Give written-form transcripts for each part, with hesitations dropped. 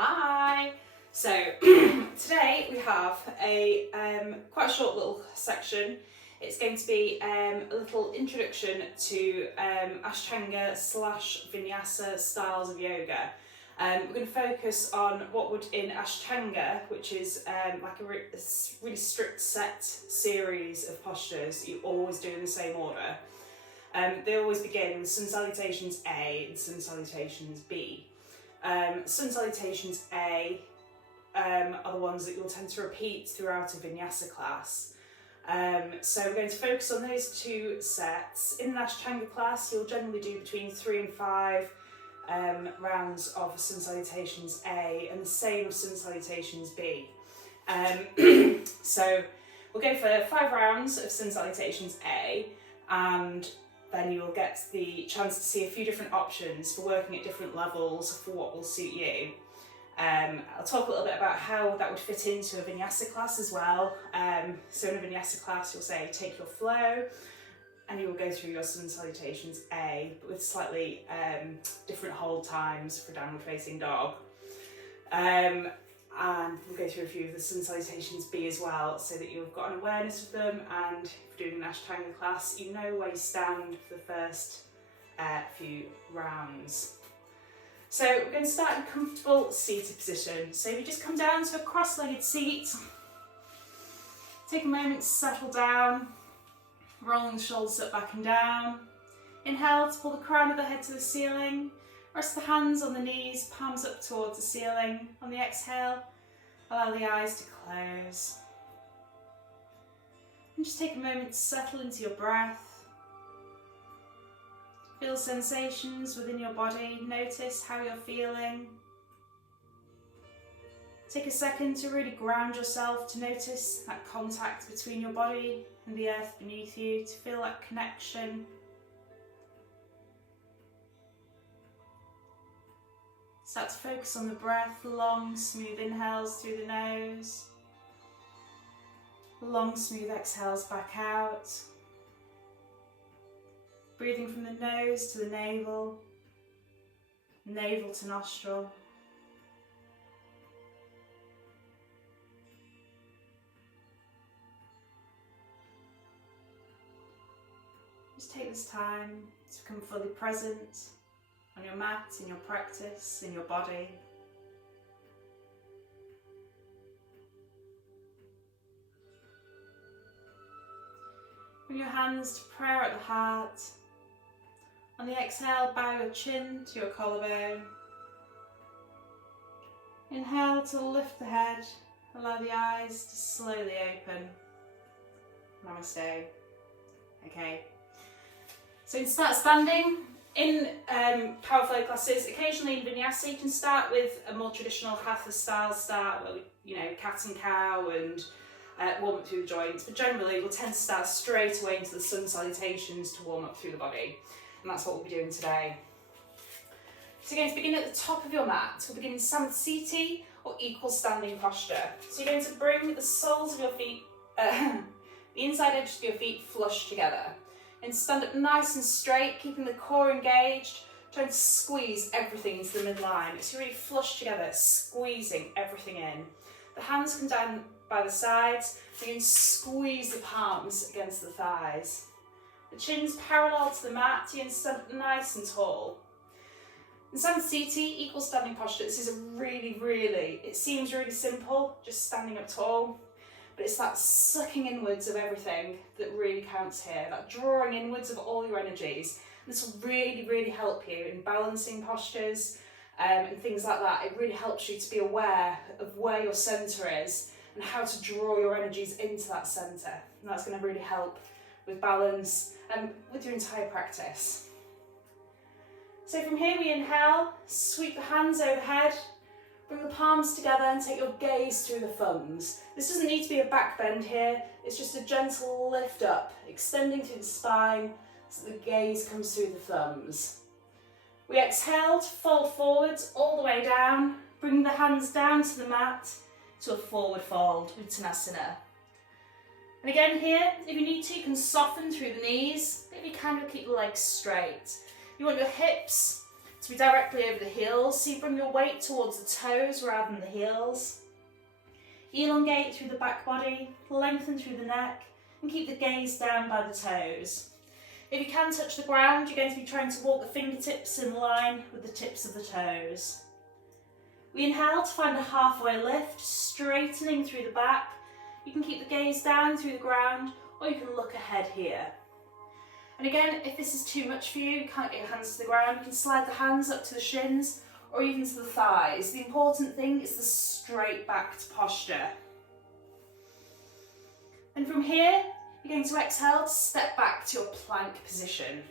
Hi! So today we have a quite a short little section. It's going to be a little introduction to Ashtanga / Vinyassa styles of yoga. We're going to focus on what would in Ashtanga, which is like a really strict set series of postures that you always do in the same order. They always begin with Sun Salutations A and Sun Salutations B. Sun Salutations A are the ones that you'll tend to repeat throughout a Vinyassa class. So we're going to focus on those two sets. In an Ashtanga class, you'll generally do between 3 and 5 rounds of Sun Salutations A and the same of Sun Salutations B. So we'll go for 5 rounds of Sun Salutations A, and then you'll get the chance to see a few different options for working at different levels for what will suit you. I'll talk a little bit about how that would fit into a Vinyassa class as well. So in a Vinyassa class, you'll say take your flow, and you will go through your Sun Salutations A, but with slightly different hold times for downward facing dog. And we'll go through a few of the Sun Salutations B as well, so that you've got an awareness of them, and if you're doing an Ashtanga class, you know where you stand for the first few rounds. So we're going to start in a comfortable seated position. So if you just come down to a cross-legged seat, take a moment to settle down, rolling the shoulders up, back and down. Inhale to pull the crown of the head to the ceiling. Rest the hands on the knees, palms up towards the ceiling. On the exhale, allow the eyes to close. And just take a moment to settle into your breath. Feel sensations within your body. Notice how you're feeling. Take a second to really ground yourself, to notice that contact between your body and the earth beneath you, to feel that connection. Start to focus on the breath, long, smooth inhales through the nose, long, smooth exhales back out. Breathing from the nose to the navel, navel to nostril. Just take this time to become fully present on your mat, in your practice, in your body. Bring your hands to prayer at the heart. On the exhale, bow your chin to your collarbone. Inhale to lift the head, allow the eyes to slowly open. Namaste. Okay. So you can start standing. In power flow classes, occasionally in Vinyassa, you can start with a more traditional Hatha style start, where cat and cow and warm up through the joints. But generally, we'll tend to start straight away into the Sun Salutations to warm up through the body. And that's what we'll be doing today. So you're going to begin at the top of your mat. We'll begin in Samasthiti, or equal standing posture. So you're going to bring the soles of your feet, the inside edges of your feet flush together. And stand up nice and straight, keeping the core engaged, trying to squeeze everything into the midline. So you're really flush together, squeezing everything in. The hands come down by the sides, so you can squeeze the palms against the thighs. The chin's parallel to the mat, you can stand up nice and tall. In Samasthiti, equal standing posture, this is it seems really simple, just standing up tall, but it's that sucking inwards of everything that really counts here, that drawing inwards of all your energies. And this will really help you in balancing postures and things like that. It really helps you to be aware of where your centre is and how to draw your energies into that centre. And that's going to really help with balance and with your entire practice. So from here we inhale, sweep the hands overhead, bring the palms together and take your gaze through the thumbs. This doesn't need to be a back bend here, it's just a gentle lift up, extending through the spine so the gaze comes through the thumbs. We exhale to fold forwards all the way down, bring the hands down to the mat to a forward fold, Uttanasana. And again here, if you need to, you can soften through the knees, but if you can, you'll keep the legs straight. You want your hips to be directly over the heels, so you bring your weight towards the toes rather than the heels. Elongate through the back body, lengthen through the neck, and keep the gaze down by the toes. If you can touch the ground, you're going to be trying to walk the fingertips in line with the tips of the toes. We inhale to find a halfway lift, straightening through the back. You can keep the gaze down through the ground, or you can look ahead here. And again, if this is too much for you, you can't get your hands to the ground, you can slide the hands up to the shins or even to the thighs. The important thing is the straight backed posture. And from here, you're going to exhale to step back to your plank position.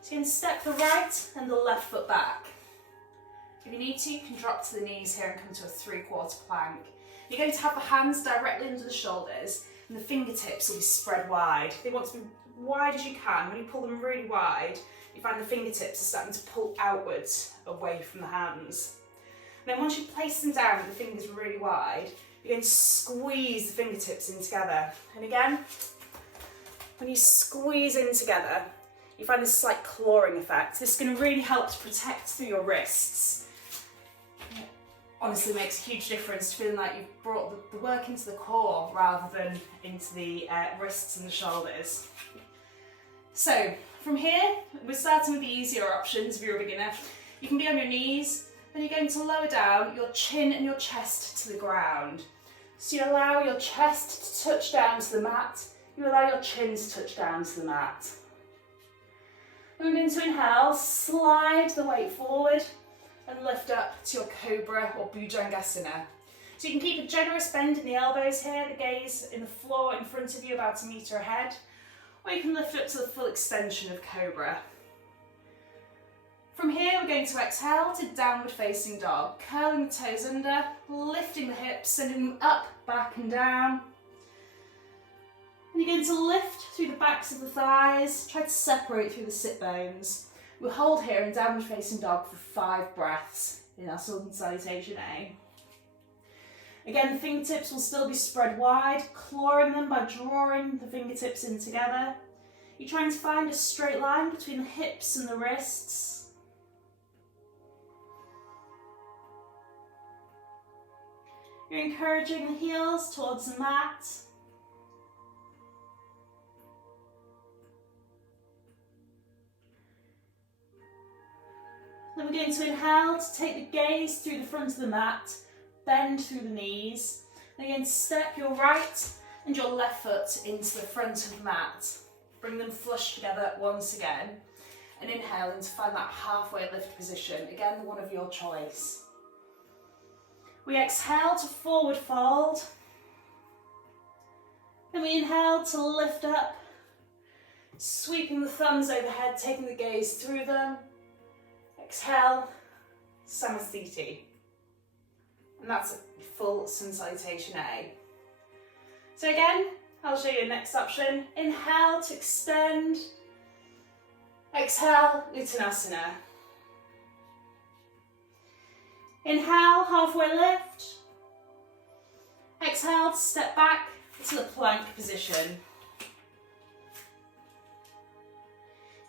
So you can step the right and the left foot back. If you need to, you can drop to the knees here and come to a 3/4 plank. You're going to have the hands directly under the shoulders and the fingertips will be spread wide. They want to be wide as you can. When you pull them really wide, you find the fingertips are starting to pull outwards away from the hands. And then once you place them down with the fingers really wide, you're going to squeeze the fingertips in together. And again, when you squeeze in together, you find this slight clawing effect. This is going to really help to protect through your wrists. It honestly makes a huge difference to feeling like you've brought the work into the core rather than into the wrists and the shoulders. So from here, we're starting with the easier options if you're a beginner. You can be on your knees, and you're going to lower down your chin and your chest to the ground. So you allow your chest to touch down to the mat, you allow your chin to touch down to the mat. And we're going to inhale, slide the weight forward and lift up to your Cobra or Bhujangasana. So you can keep a generous bend in the elbows here, the gaze in the floor in front of you about 1 metre ahead. Or you can lift up to the full extension of Cobra. From here, we're going to exhale to downward facing dog, curling the toes under, lifting the hips, sending them up, back and down. And you're going to lift through the backs of the thighs, try to separate through the sit bones. We'll hold here in downward facing dog for 5 breaths in our Sun Salutation A. Again, the fingertips will still be spread wide, clawing them by drawing the fingertips in together. You're trying to find a straight line between the hips and the wrists. You're encouraging the heels towards the mat. Then we're going to inhale to take the gaze through the front of the mat, bend through the knees. And again, step your right and your left foot into the front of the mat. Bring them flush together once again. And inhale and to find that halfway lift position. Again, one of your choice. We exhale to forward fold. Then we inhale to lift up, sweeping the thumbs overhead, taking the gaze through them. Exhale, Samasthiti. And that's a full Sun Salutation A. So again, I'll show you the next option. Inhale to extend. Exhale, Uttanasana. Inhale, halfway lift. Exhale to step back to the plank position.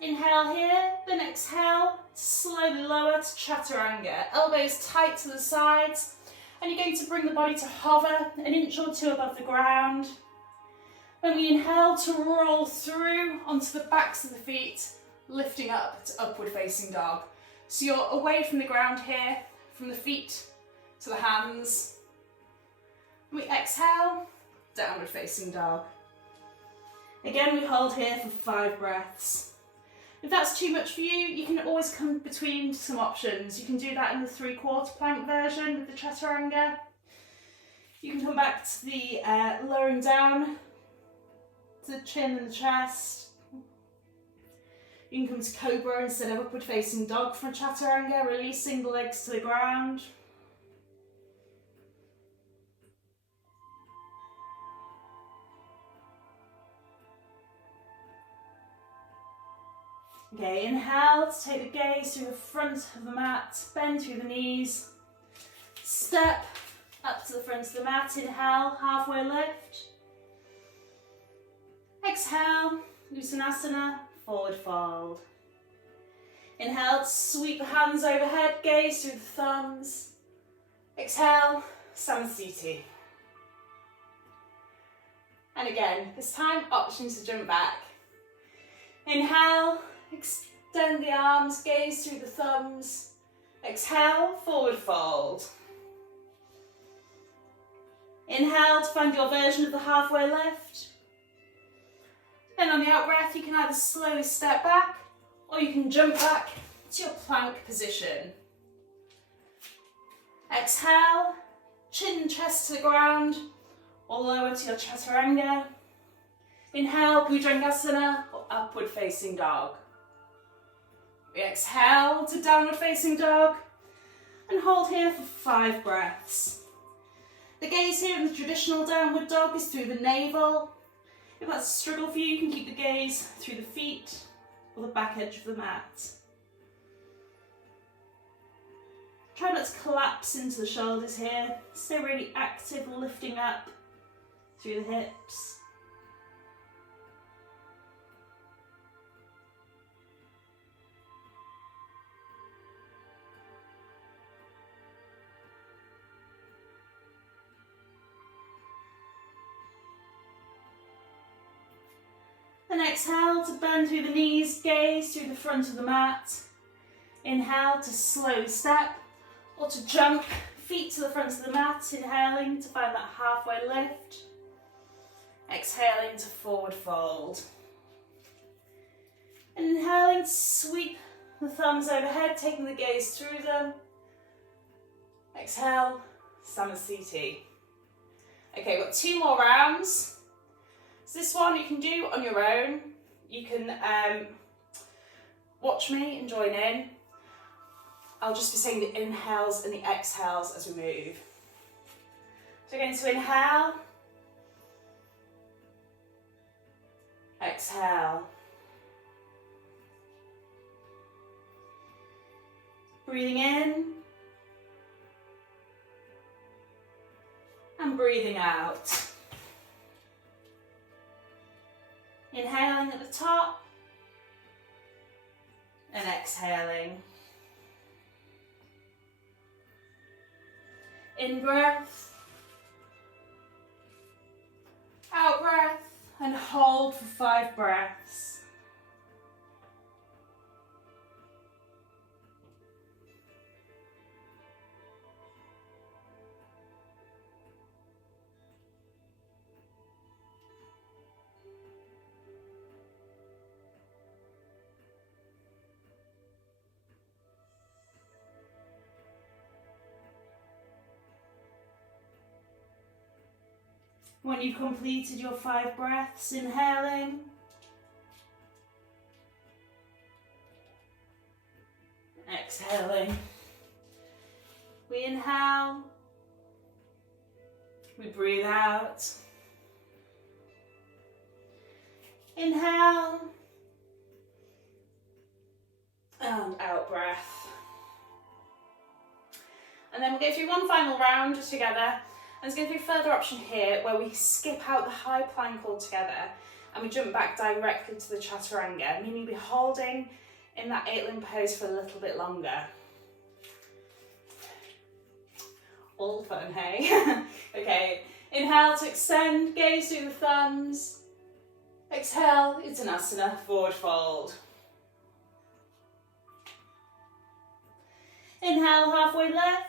Inhale here, then exhale, slowly lower to Chaturanga. Elbows tight to the sides, and you're going to bring the body to hover 1 inch or 2 above the ground. Then we inhale to roll through onto the backs of the feet, lifting up to upward facing dog. So you're away from the ground here, from the feet to the hands. We exhale, downward facing dog. Again, we hold here for 5 breaths. If that's too much for you, you can always come between some options. You can do that in the 3/4 plank version with the Chaturanga. You can come back to the lowering down to the chin and the chest. You can come to Cobra instead of upward facing dog for Chaturanga, releasing the legs to the ground. Okay, inhale to take the gaze through the front of the mat, bend through the knees, step up to the front of the mat, inhale, halfway lift. Exhale, Uttanasana, forward fold. Inhale, sweep the hands overhead, gaze through the thumbs. Exhale, Samasthiti. And again, this time, option to jump back. Inhale, extend the arms, gaze through the thumbs. Exhale, forward fold. Inhale to find your version of the halfway lift. Then on the out breath, you can either slowly step back or you can jump back to your plank position. Exhale, chin and chest to the ground or lower to your chaturanga. Inhale, Bhujangasana or upward facing dog. We exhale to downward facing dog and hold here for 5 breaths. The gaze here in the traditional downward dog is through the navel. If that's a struggle for you, you can keep the gaze through the feet or the back edge of the mat. Try not to collapse into the shoulders here. Stay really active, lifting up through the hips. And exhale to bend through the knees, gaze through the front of the mat. Inhale to slowly step or to jump, feet to the front of the mat, inhaling to find that halfway lift. Exhaling to forward fold. Inhaling to sweep the thumbs overhead, taking the gaze through them. Exhale, Samasthiti. Okay, we've got 2 more rounds. So this one you can do on your own. You can watch me and join in. I'll just be saying the inhales and the exhales as we move. So we're going to inhale. Exhale. Breathing in. And breathing out. Inhaling at the top and exhaling. In breath, out breath, and hold for 5 breaths. When you've completed your 5 breaths, inhaling, exhaling. We inhale, we breathe out. Inhale, and out breath. And then we'll go through one final round together. And let's go through a further option here where we skip out the high plank altogether and we jump back directly to the chaturanga, meaning we'll be holding in that 8-limb pose for a little bit longer. All fun, hey? Okay, inhale to extend, gaze through the thumbs. Exhale, Uttanasana, forward fold. Inhale, halfway lift.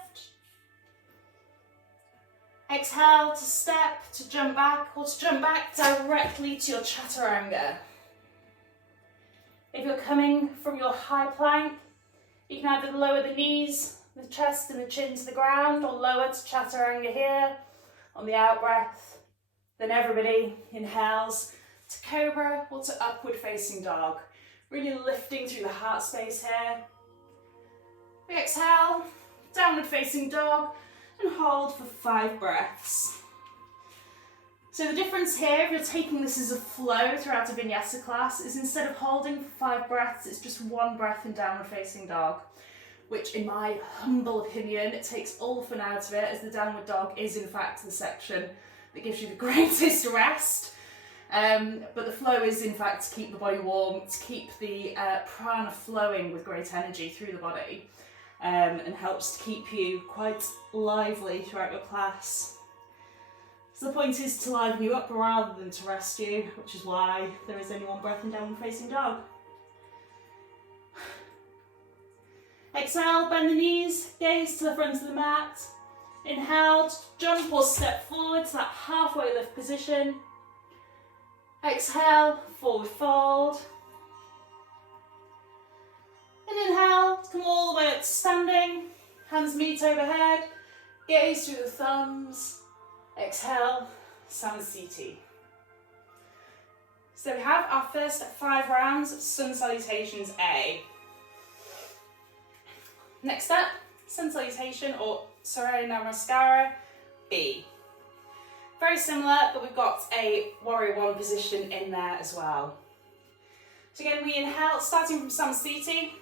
Exhale to step, to jump back, or to jump back directly to your chaturanga. If you're coming from your high plank, you can either lower the knees, the chest and the chin to the ground, or lower to chaturanga here on the out breath. Then everybody inhales to cobra or to upward facing dog. Really lifting through the heart space here. We exhale, downward facing dog, and hold for 5 breaths. So the difference here, if you're taking this as a flow throughout a Vinyassa class, is instead of holding for 5 breaths, it's just 1 breath in downward facing dog, which in my humble opinion, it takes all the fun out of it, as the downward dog is in fact the section that gives you the greatest rest. But the flow is in fact to keep the body warm, to keep the prana flowing with great energy through the body, and helps to keep you quite lively throughout your class. So the point is to liven you up rather than to rest you, which is why there is only one breath in downward facing dog. Exhale, bend the knees, gaze to the front of the mat. Inhale, jump or step forward to that halfway lift position. Exhale, forward fold. And inhale, come all the way up to standing. Hands meet overhead, gaze through the thumbs. Exhale, Samasthiti. So we have our first 5 rounds of Sun Salutations A. Next up, Sun Salutation or Surya Namaskar A B. Very similar, but we've got a Warrior One position in there as well. So again, we inhale, starting from Samasthiti.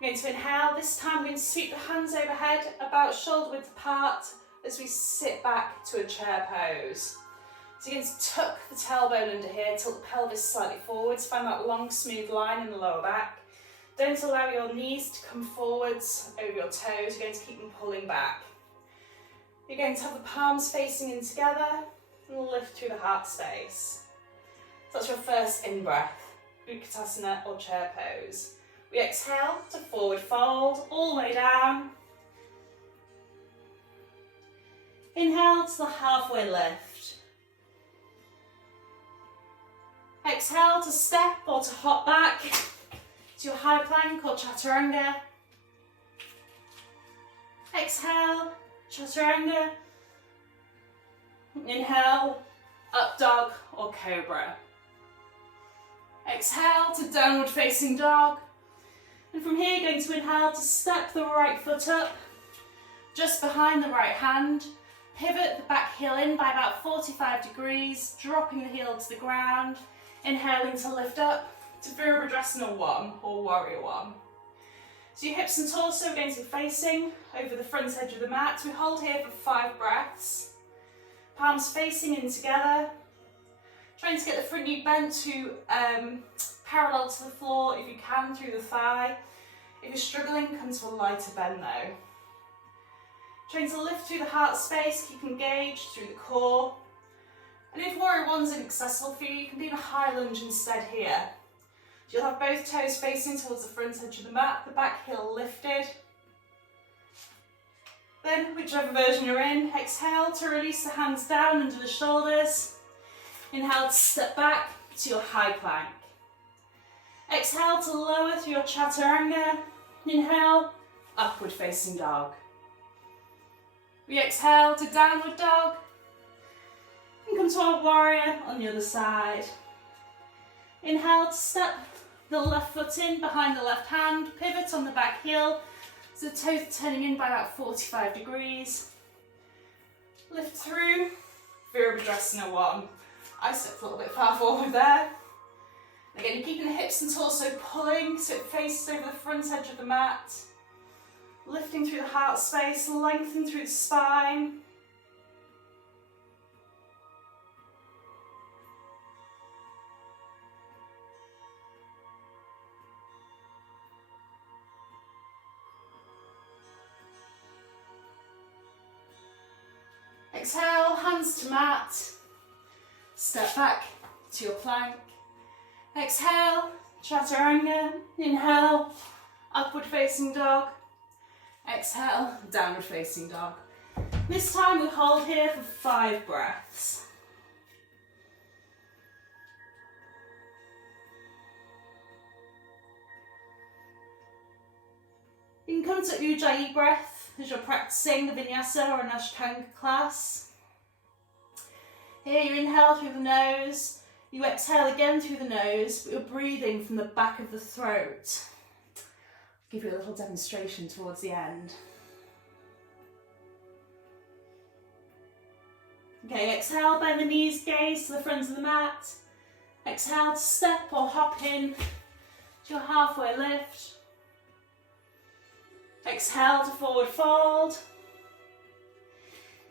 We're going to inhale. This time we're going to sweep the hands overhead, about shoulder width apart, as we sit back to a chair pose. So you're going to tuck the tailbone under here, tilt the pelvis slightly forwards, find that long smooth line in the lower back. Don't allow your knees to come forwards over your toes, you're going to keep them pulling back. You're going to have the palms facing in together and lift through the heart space. So that's your first in-breath, Utkatasana or chair pose. We exhale to forward fold, all the way down. Inhale to the halfway lift. Exhale to step or to hop back to your high plank or chaturanga. Exhale, chaturanga. Inhale, up dog or cobra. Exhale to downward facing dog. And from here, you're going to inhale to step the right foot up, just behind the right hand. Pivot the back heel in by about 45 degrees, dropping the heel to the ground. Inhaling to lift up to Virabhadrasana 1 or Warrior 1. So your hips and torso are going to be facing over the front edge of the mat. We hold here for 5 breaths. Palms facing in together. Trying to get the front knee bent to parallel to the floor if you can through the thigh. If you're struggling, come to a lighter bend though. Trying to lift through the heart space, keep engaged through the core. And if Warrior 1's inaccessible for you, you can be in a high lunge instead here. So you'll have both toes facing towards the front edge of the mat, the back heel lifted. Then, whichever version you're in, exhale to release the hands down under the shoulders. Inhale to step back to your high plank. Exhale to lower through your chaturanga. Inhale, upward facing dog. We exhale to downward dog. And come to our warrior on the other side. Inhale to step the left foot in behind the left hand, pivot on the back heel, so the toes are turning in by about 45 degrees. Lift through, Virabhadrasana 1. I stepped a little bit far forward there. Again, you're keeping the hips and torso pulling so it faces over the front edge of the mat. Lifting through the heart space, lengthen through the spine. Exhale, hands to mat. Step back to your plank. Exhale, chaturanga. Inhale, upward facing dog. Exhale, downward facing dog. This time we hold here for 5 breaths. You can come to Ujjayi breath as you're practicing the Vinyassa or an Ashtanga class. Here you inhale through the nose, you exhale again through the nose, but you're breathing from the back of the throat. I'll give you a little demonstration towards the end. Okay, exhale, bend the knees, gaze to the front of the mat. Exhale to step or hop in to your halfway lift. Exhale to forward fold.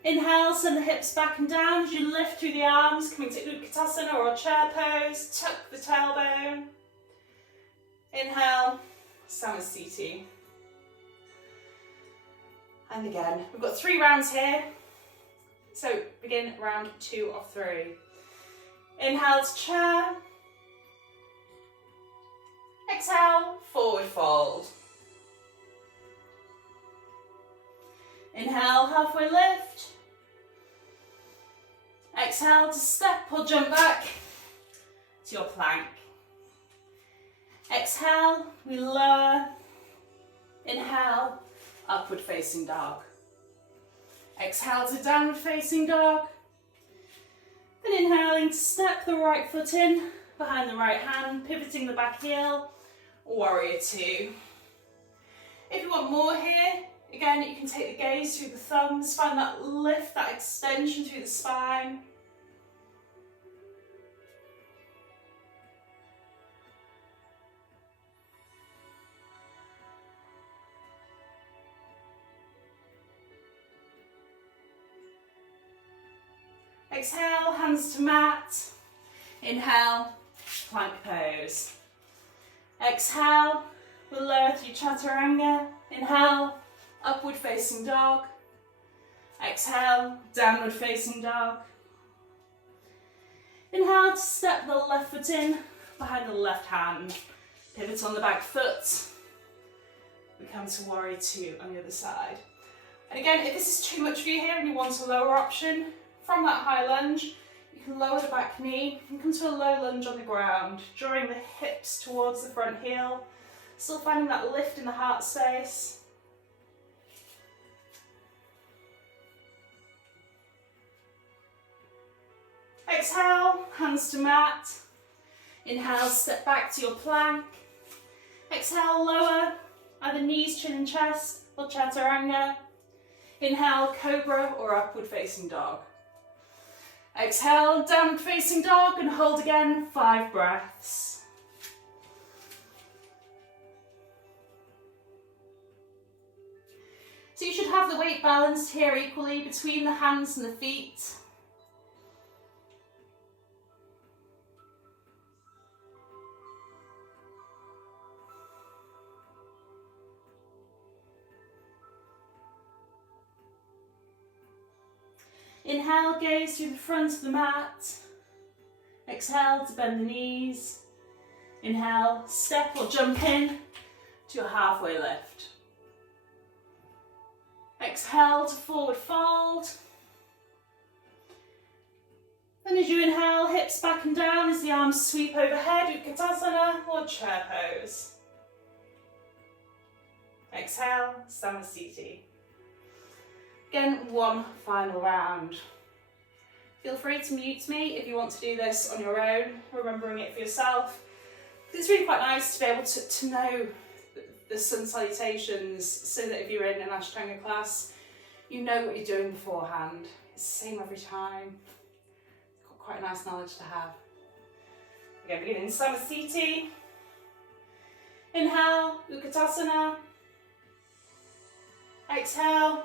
Inhale, send the hips back and down as you lift through the arms, coming to Utkatasana or chair pose. Tuck the tailbone. Inhale, Samasthiti. And again, we've got 3 rounds here. So begin round 2 of 3. Inhale to chair. Exhale, forward fold. Inhale, halfway lift. Exhale to step or jump back to your plank. Exhale, we lower. Inhale, upward facing dog. Exhale to downward facing dog. Then inhaling to step the right foot in behind the right hand, pivoting the back heel, warrior 2. If you want more here, again, you can take the gaze through the thumbs, find that lift, that extension through the spine. Exhale, hands to mat. Inhale, plank pose. Exhale, we'll lower through chaturanga. Inhale, upward facing dog. Exhale, downward facing dog. Inhale to step the left foot in behind the left hand. Pivot on the back foot. We come to warrior 2 on the other side. And again, if this is too much for you here and you want a lower option, from that high lunge, you can lower the back knee and come to a low lunge on the ground, drawing the hips towards the front heel, still finding that lift in the heart space. Exhale, hands to mat. Inhale, step back to your plank. Exhale, lower, either knees, chin and chest, or chaturanga. Inhale, cobra or upward facing dog. Exhale, downward facing dog and hold again, 5 breaths. So you should have the weight balanced here equally between the hands and the feet. Inhale, gaze through the front of the mat. Exhale to bend the knees. Inhale, step or jump in to your halfway lift. Exhale to forward fold. Then as you inhale, hips back and down as the arms sweep overhead, Utkatasana or chair pose. Exhale, Samasthiti. Again, 1 final round. Feel free to mute me if you want to do this on your own, remembering it for yourself. It's really quite nice to be able to know the sun salutations so that if you're in an Ashtanga class, you know what you're doing beforehand. It's the same every time. It's got quite a nice knowledge to have. Again, beginning Samasthiti. Inhale, Utkatasana. Exhale,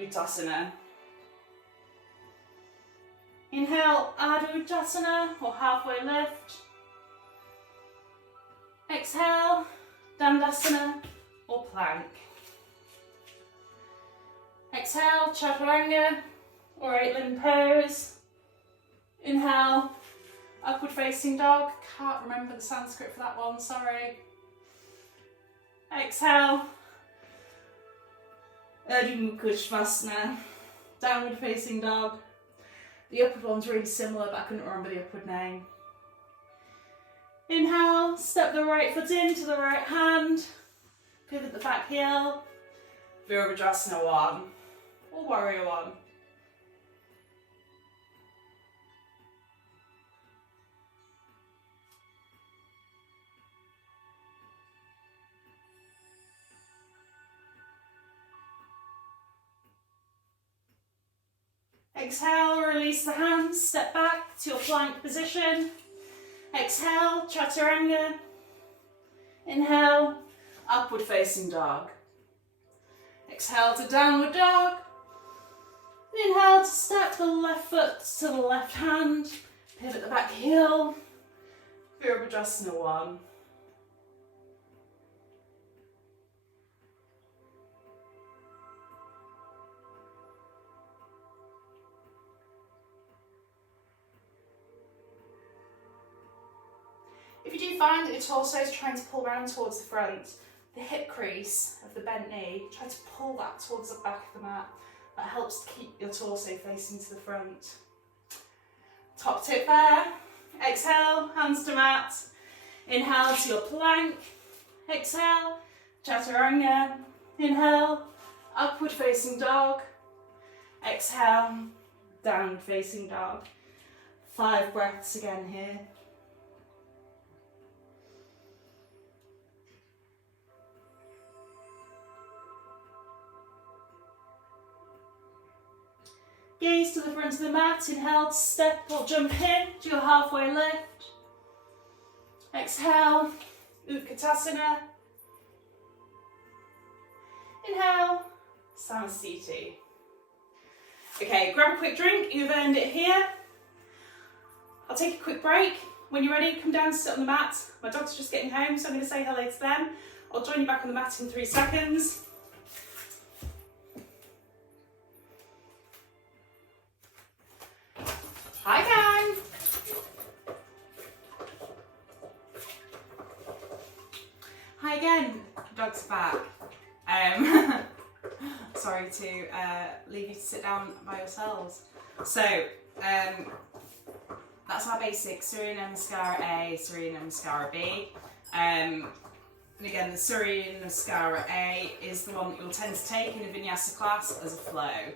Uttasana. Inhale, Ardha Uttasana or halfway lift. Exhale, Dandasana or plank. Exhale, Chaturanga or 8-limb pose. Inhale, upward facing dog. Can't remember the Sanskrit for that one, sorry. Exhale, Urdhva Mukha Svanasana, downward facing dog. The upward one's really similar, but I couldn't remember the upward name. Inhale, step the right foot into the right hand, pivot the back heel, Virabhadrasana 1 or Warrior 1. Exhale, release the hands, step back to your plank position. Exhale, Chaturanga. Inhale, upward facing dog. Exhale to downward dog. And inhale to step the left foot to the left hand, pivot the back heel, Virabhadrasana 1. If you do find that your torso is trying to pull round towards the front, the hip crease of the bent knee, try to pull that towards the back of the mat. That helps to keep your torso facing to the front. Top tip there. Exhale, hands to mat. Inhale to your plank. Exhale, chaturanga. Inhale, upward facing dog. Exhale, down facing dog. 5 breaths again here. Gaze to the front of the mat, inhale to step or jump in to your halfway lift. Exhale, Utkatasana. Inhale, Samasthiti. Okay, grab a quick drink, you've earned it here. I'll take a quick break. When you're ready, come down and sit on the mat. My dogs are just getting home, so I'm going to say hello to them. I'll join you back on the mat in 3 seconds. Hi gang! Hi again, dog's back. Sorry to leave you to sit down by yourselves. So, that's our basic Surya Namaskar A, Surya Namaskar A B. And again, the Surya Namaskar A is the one that you'll tend to take in a Vinyassa class as a flow.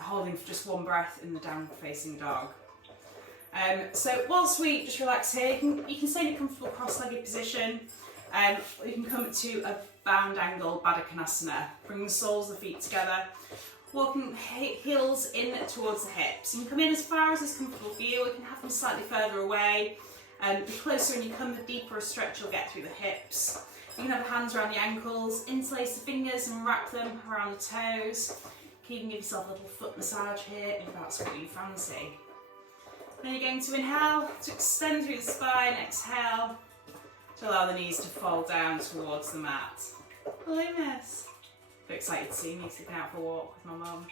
Holding for just 1 breath in the down facing dog. So whilst we just relax here, you can stay in a comfortable cross-legged position. You can come to a bound angle, Baddha Konasana. Bring the soles of the feet together, walking heels in towards the hips. You can come in as far as is comfortable for you. We can have them slightly further away. The closer when you come, the deeper a stretch you'll get through the hips. You can have your hands around the ankles, interlace the fingers and wrap them around the toes. You can give yourself a little foot massage here if that's what you fancy. Then you're going to inhale to extend through the spine, exhale to allow the knees to fall down towards the mat. Hello miss. Very excited to see me sitting out for a walk with my mum.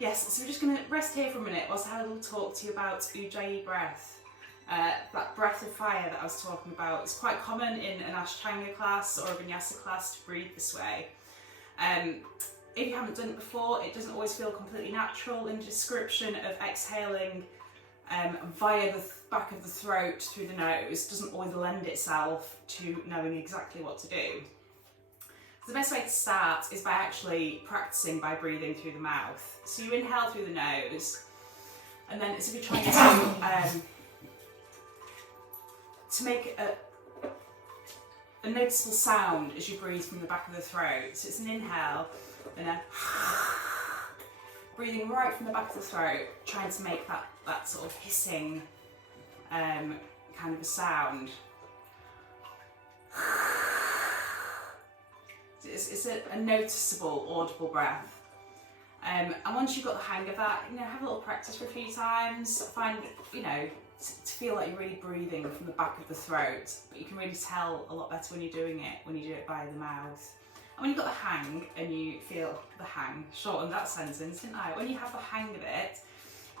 Yes, so we're just going to rest here for a minute whilst I have a little talk to you about Ujjayi breath. That breath of fire that I was talking about is quite common in an Ashtanga class or a Vinyassa class to breathe this way. If you haven't done it before, it doesn't always feel completely natural in the description of exhaling via the back of the throat through the nose. Doesn't always lend itself to knowing exactly what to do. So the best way to start is by actually practicing by breathing through the mouth. So you inhale through the nose, and then as if you're trying to make a noticeable sound as you breathe from the back of the throat. So it's an inhale and a breathing right from the back of the throat, trying to make that sort of hissing kind of a sound. It's a noticeable, audible breath. And once you've got the hang of that, have a little practice for a few times. Find, to feel like you're really breathing from the back of the throat, but you can really tell a lot better when you're doing it, when you do it by the mouth. And when you've got the hang, and you feel the hang, shortened that sentence, didn't I? When you have the hang of it,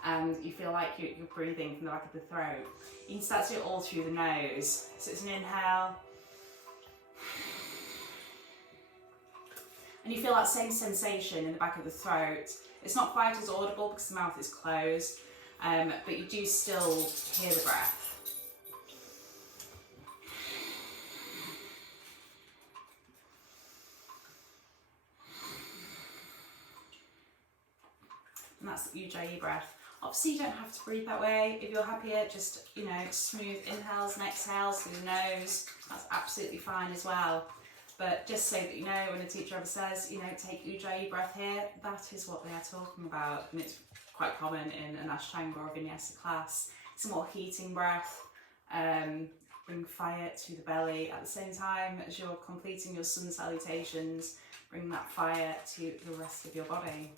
and you feel like you're breathing from the back of the throat, you can start to do it all through the nose. So it's an inhale, and you feel that same sensation in the back of the throat. It's not quite as audible because the mouth is closed, but you do still hear the breath. And that's the Ujjayi breath. Obviously you don't have to breathe that way. If you're happier, just, smooth inhales and exhales through the nose. That's absolutely fine as well. But just so that you know, when a teacher ever says, take Ujjayi breath here, that is what they are talking about. And it's quite common in an Ashtanga or a Vinyassa class. It's a more heating breath. bring fire to the belly. At the same time as you're completing your sun salutations, bring that fire to the rest of your body.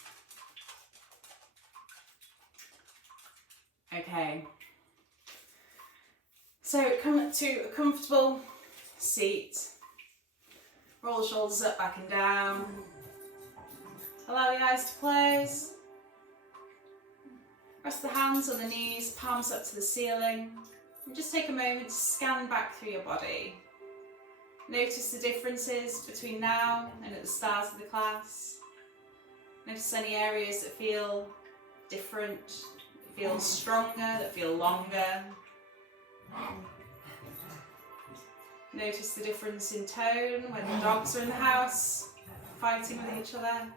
Okay. So come to a comfortable seat. Roll the shoulders up, back and down. Allow the eyes to close. Rest the hands on the knees, palms up to the ceiling. And just take a moment to scan back through your body. Notice the differences between now and at the start of the class. Notice any areas that feel different, that feel stronger, that feel longer. Notice the difference in tone when the dogs are in the house, fighting with each other.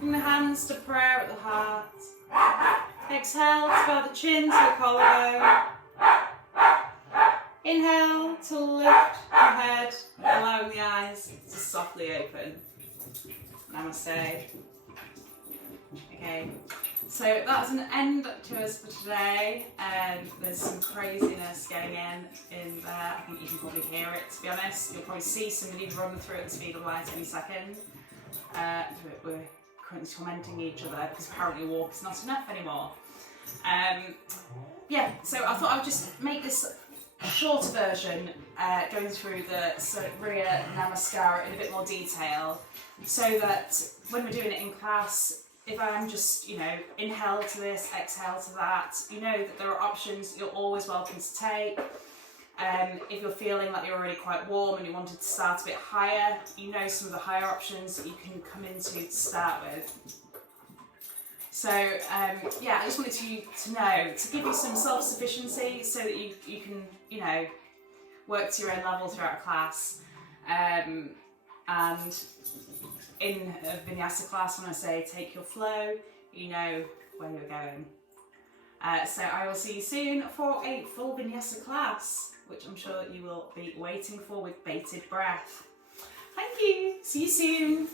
Bring the hands to prayer at the heart. Exhale to bow the chin to the collarbone. Inhale to lift the head, allowing the eyes to softly open. Namaste. Okay, so that's an end to us for today. There's some craziness going in there. I think you can probably hear it, to be honest. You'll probably see somebody run through at the speed of light any second. We're currently tormenting each other because apparently a walk is not enough anymore. Yeah, so I thought I would just make this shorter version, going through the Surya Namaskar in a bit more detail, so that when we're doing it in class, if I'm just, inhale to this, exhale to that, you know that there are options that you're always welcome to take. If you're feeling like you're already quite warm and you wanted to start a bit higher, you know some of the higher options that you can come into to start with. So yeah, I just wanted you to know, to give you some self-sufficiency so that you can, work to your own level throughout class. And in a Vinyassa class, when I say take your flow, you know where you're going. So I will see you soon for a full Vinyassa class, which I'm sure you will be waiting for with bated breath. Thank you. See you soon.